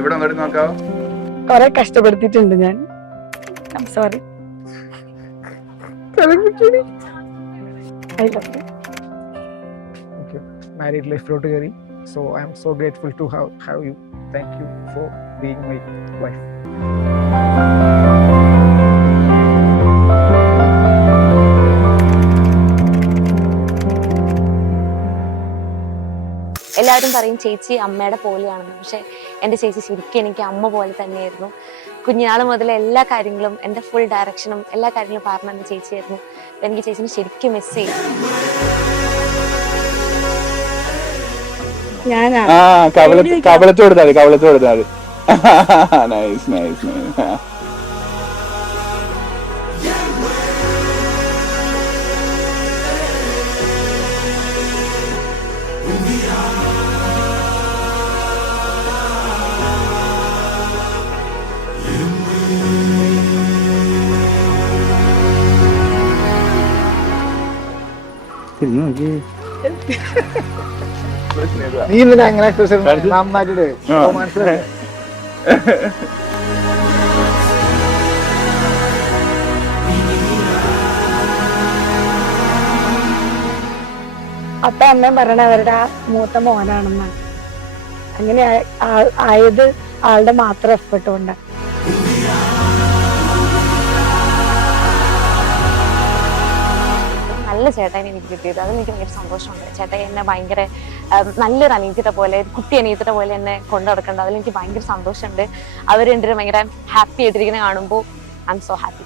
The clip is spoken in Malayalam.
ഇവിടെ വന്നിട്ട് നോക്കാവോ? കൊറേ കഷ്ടപ്പെടുത്തിയിട്ടുണ്ട് ഞാൻ. Sorry. I love you. Thank you. Married life flow to Gary. So I am so grateful to have you. Thank you for being my wife. എല്ലാവരും പറയും ചേച്ചി അമ്മയുടെ പോലെയാണെന്ന്. പക്ഷെ എൻ്റെ ചേച്ചി ശരിക്കും എനിക്ക് അമ്മ പോലെ തന്നെയായിരുന്നു. കുഞ്ഞുനാൾ മുതലേ എല്ലാ കാര്യങ്ങളും എൻ്റെ ഫുൾ ഡയറക്ഷനും എല്ലാ കാര്യങ്ങളും പറഞ്ഞു തന്ന ചേച്ചിയായിരുന്നു. എനിക്ക് ചേച്ചിനെ ശരിക്കും മിസ് ചെയ്യും. കവളത്ത് കൊടുത്താൽ നൈസ് നൈസ് നൈസ്. നീ എന്തിനാ അങ്ങനെ നന്നായിട്ട് മനസ്സിലായി. അപ്പ അമ്മയും പറയണ അവരുടെ ആ മൂത്ത മോനാണെന്നാണ്. അങ്ങനെ ആയത് ആളുടെ മാത്രം എഫേർട്ട് കൊണ്ടാണ്. നല്ല ചേട്ടായി എനിക്ക് കിട്ടിയത് അതിൽ എനിക്ക് ഭയങ്കര സന്തോഷമുണ്ട്. ചേട്ടായി എന്നെ ഭയങ്കര നല്ലൊരു അനിയത്തിയുടെ പോലെ, കുട്ടി അനിയത്തിയുടെ പോലെ എന്നെ കൊണ്ടു നടക്കേണ്ടത് അതിൽ എനിക്ക് ഭയങ്കര സന്തോഷമുണ്ട്. അവർ രണ്ടുപേരും ഭയങ്കര ഹാപ്പി ആയിട്ടിരിക്കുന്ന കാണുമ്പോൾ ഐ എം സോ ഹാപ്പി.